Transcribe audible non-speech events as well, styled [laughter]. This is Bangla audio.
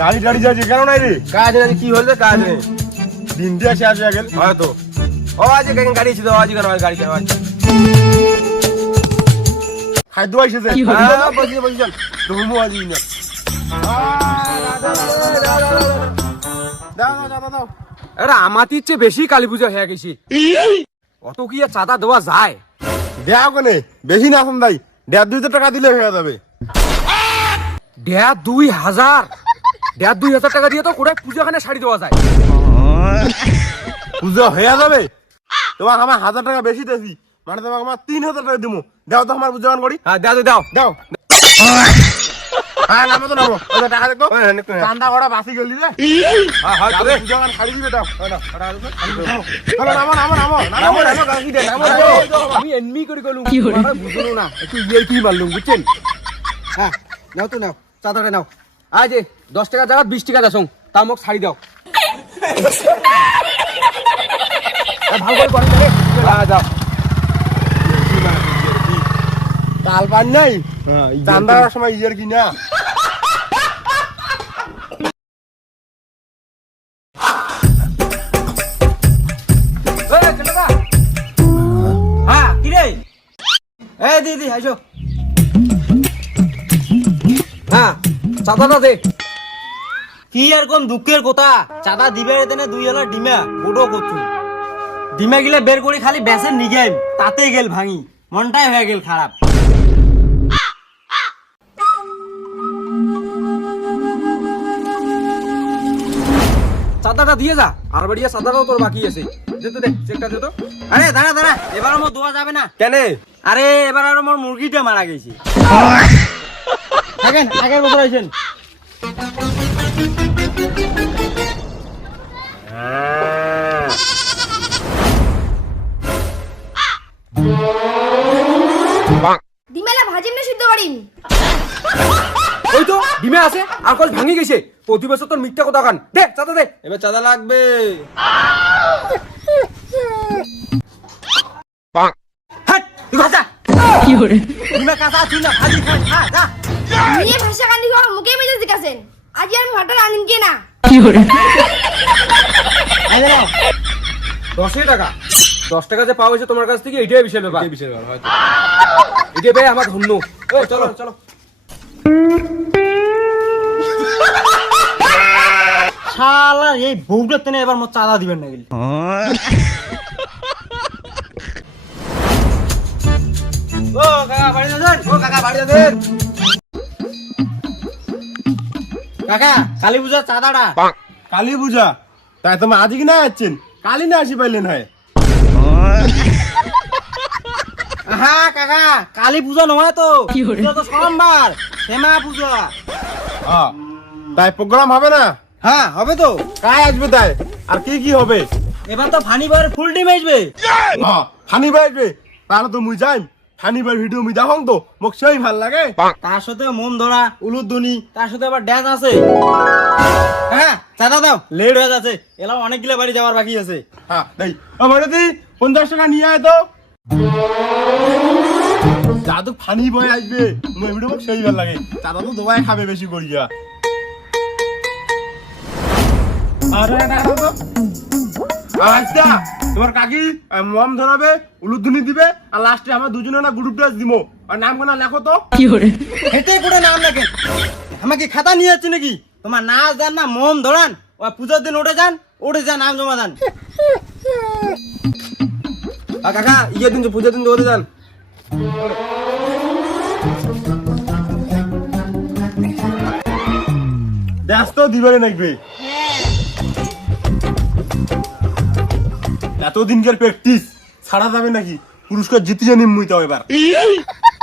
গাড়ি টাড়ি যাচ্ছে কেন নাই রে? কাজ নেই কি হল কাজ। নেই দিন দিয়ে আসে আসে গেল হয়তো। ও আজ কেন গাড়ি ছিল আজ কেন গাড়ি কেন আজ খাদ্য হ্যাঁ বসি বসি চল। তুমি আজ না। আমাতির চেয়ে বেশি কালী পুজো হয়ে গেছি। অত কি আর চাঁদা দেওয়া যায়? দেও কোনে? বেশি না এখন দাই দেড় দুইশো টাকা দিলে হয়ে যাবে। দেড় দুই হাজার। দেড় দুই হাজার টাকা দিয়ে তো কোথায় পুজোখানে শাড়ি দেওয়া যায়? পুজো হয়ে যাবে? তোমাকে আমার হাজার টাকা বেশি দেছি মানে তোমাকে আমার তিন হাজার টাকা দিব দাও তো আমার পুজো করি হ্যাঁ দাও দাও। দাও। হ্যাঁ নামো তো নামো। ওই যে টাকা দেখো। চান্দা করা বাসি গেলি রে হ্যাঁ হ্যাঁ যাবে, পুজো গান দিবে দাও। দাও, দাও, টাকা দাও, চলো নামো নামো নামো নামো নামো গাড়ি দে নামো নামো আমি এমনি করে গেলুম বুঝলো না। একটু ইয়ে কি মারলুম বুঝছেন? হ্যাঁ। নাও তো নাও চাঁদাটা নাও। আজ দশ টাকা জায়গা বিশ টাকা দাসং তা মোক ছাড়ি দাও। ভালো করে করেন তো রে। হ্যাঁ, যাও। তাল পান নাই? চান্দার সময় ইয়ের কি না এই, চলে যা। হ্যাঁ কি রে এই দিদি আইসো। হ্যাঁ চাঁদাটা দে। কি আর কোন দুঃখের কথা? চাঁদা দিবে তেনে দুই হাজার ডিমা ওটো করছু ডিমা গিলে বের করে খালি বেসে নিগেম তাতে গেল ভাঙি মনটাই হয়ে গেল খারাপ। চাঁদাটা দিয়ে যা আর বাড়িয়া চাঁদাটাও তোর বাকি আছে। দে তো দে চেকটা দে তো। আরে দাঁড়া দাঁড়া এবার আমার দোয়া যাবে না। কেন? আরে এবার আর আমার মুরগিটা মারা গেছে। থাকেন আগের বছর আইছেন? ডিমেলা ভাজিম না সিদ্ধ করিম ওই তো ডিমে আছে আর কল ভাঙি গেছে। প্রতি বছর তোর মিথ্যা কথা কান দে চাঁদা দে। এবার চাঁদা লাগবে। তুই ভাজা। ডিমা কাঁচা তুই না ভাজি খাই। খা যা। নিয়ে ভাষা কান্দি মুখে মেজে শিখাছেন আজ আমি হঠাৎ আনিম কে না? টাকা। দশ টাকা যে পাওয়া হয়েছে তোমার কাছ থেকে এটাই বিশাল ব্যাপার। বিশাল ব্যাপার এটাই ভাই আমার ধন্য। চলো চলো। শালার এই বউটার তেনে এবার মোট চাঁদা দিবেন না গেলি। ও কাকা বাড়ি যাচ্ছেন ও কাকা বাড়ি যাচ্ছেন কাকা কালী চাঁদাটা কালী পূজা? তাই আজকে না যাচ্ছেন? কালি না আসি পাইলেন হয়। হ্যাঁ কাকা কালী পূজা নয় তো। পূজা তো সোমবার পূজা। হ্যাঁ তাই প্রোগ্রাম হবে না? হ্যাঁ হবে তো। কাই আসবে তাই? আর কি কি হবে? এবার তো ফানি বার ফুল টিম আসবে। হ্যাঁ ফানি ভাই আসবে। তাহলে তো মুই যাইম। ভাই ভিডিও মুই দেখং তো মোক সেই ভালো লাগে। তার সাথে মন ধরা উলুধ্বনি তার সাথে আবার ড্যান্স আছে। হ্যাঁ চাঁদা দাও লেট হয়ে যাচ্ছে। এলাম অনেকগুলো বাড়ি যাওয়ার বাকি আছে। হ্যাঁ ভাইরাতি পঞ্চাশ টাকা নিয়ে আয় তো। দাদু ফানি বয় আসবে। মুই ভিডিও মোক সেই ভালো লাগে। দাদা তো দোয়াই খাবে বেশি করিয়া আরে না তো আচ্ছা তোমার কাকি মম ধরাবে উলুধ্বনি দিবে আর লাস্টে আমার দুজনে না গ্রুপ ড্রেস দিব আর নাম কোনা লেখো তো। হেঁটে করে নাম লেখেন আমাকে খাতা নিয়ে যাচ্ছি নাকি? তোমার নাচ দেন না মোম ধরান ও পুজোর দিন উঠে যান উঠে যান নাম জমা দেন। আর কাকা ইয়ে দিন পুজো দিন দৌড়ে যান। ব্যস্ত দিবারে নাকবে এতদিনকার প্র্যাকটিস ছাড়া যাবে নাকি? পুরস্কার জিতে জানি মুই এবার। [laughs]